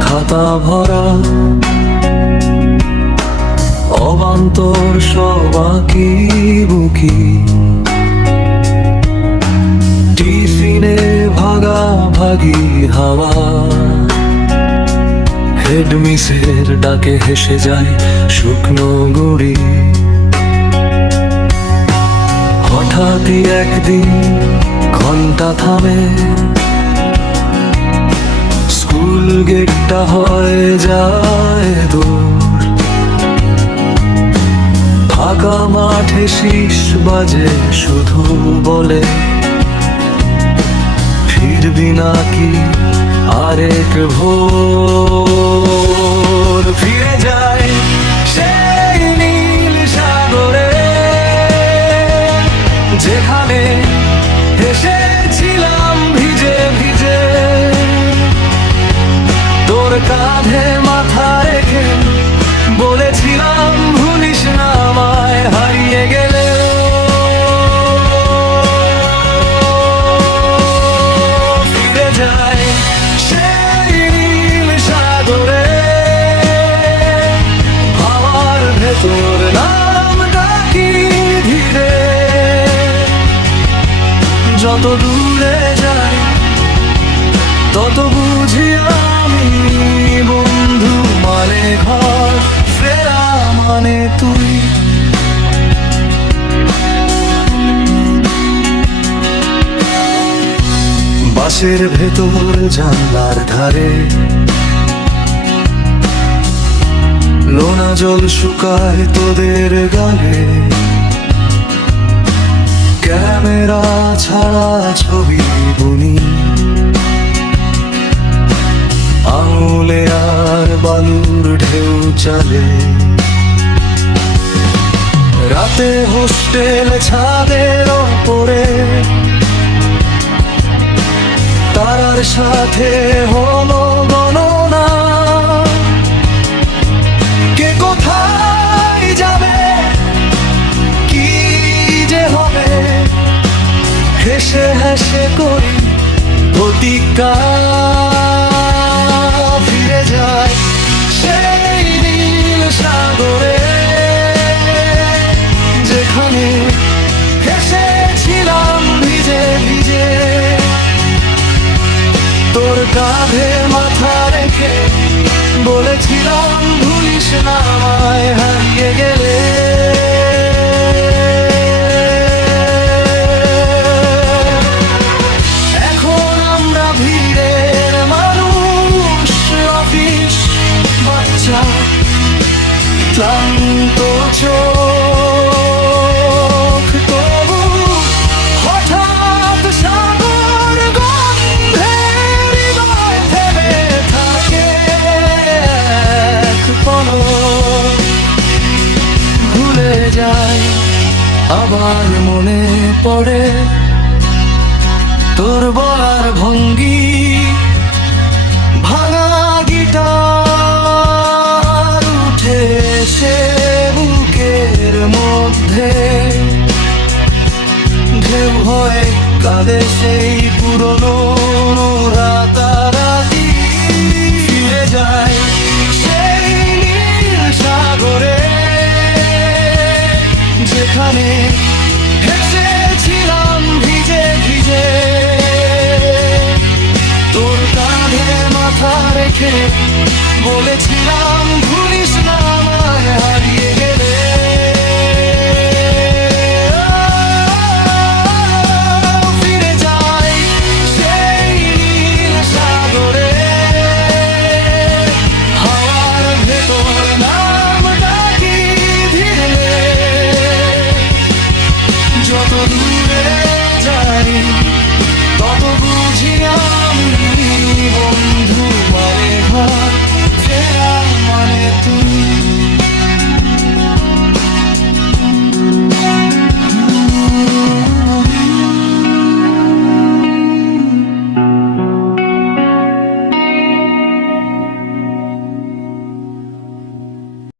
খাতা ভরা। অবান্তর সবাকি বুকি। টিফিনে ভাগা ভাগি হাওয়া হেডমিসের ডাকে হেসে যায় শুকনো গুড়ি। হঠাৎই একদিন ঘণ্টা থামে। স্কুল গেটটা হয়ে যায় দূর। ফাঁকা মাঠে শীষ বাজে, শুধু বলে। ফিরবি নাকি আরেক ভোর। ফিরে যায় সেই নীল সাগরে, যেখানে হেসেছিলাম ভিজে ভিজে। কাঁধে মাথা রেখে বলেছিলাম, ভুলিস না আমায়, হারিয়ে গেলে ফিরে যায় সেই নীল সাগরে। হাওয়ার ভেতর নাম ডাকি ধীরে? যত দূরে যায় তত বাসের ভেতর জানলার ধারে। লোনা জল শুকায় তোদের গালে। ক্যামেরা ছাড়া ছবি বুনি। আঙুলে আর বালুর ঢেউ চালে। রাতে হোস্টেল ছাদের সাথে হলো গণনা। কে কোথায় যাবে? কি যে হবে? হেসে হেসে করি প্রতিজ্ঞা কাঁধে মাথা রেখে। বলেছিলাম ভুলিস না আমায় হারিয়ে গেলে। এখন আমরা বাচ্চা আবার মনে পড়ে তোর বলার ভঙ্গি। যেখানে হেসেছিলাম ভিজে ভিজে। তোর কাঁধে মাথা রেখে বলেছিলাম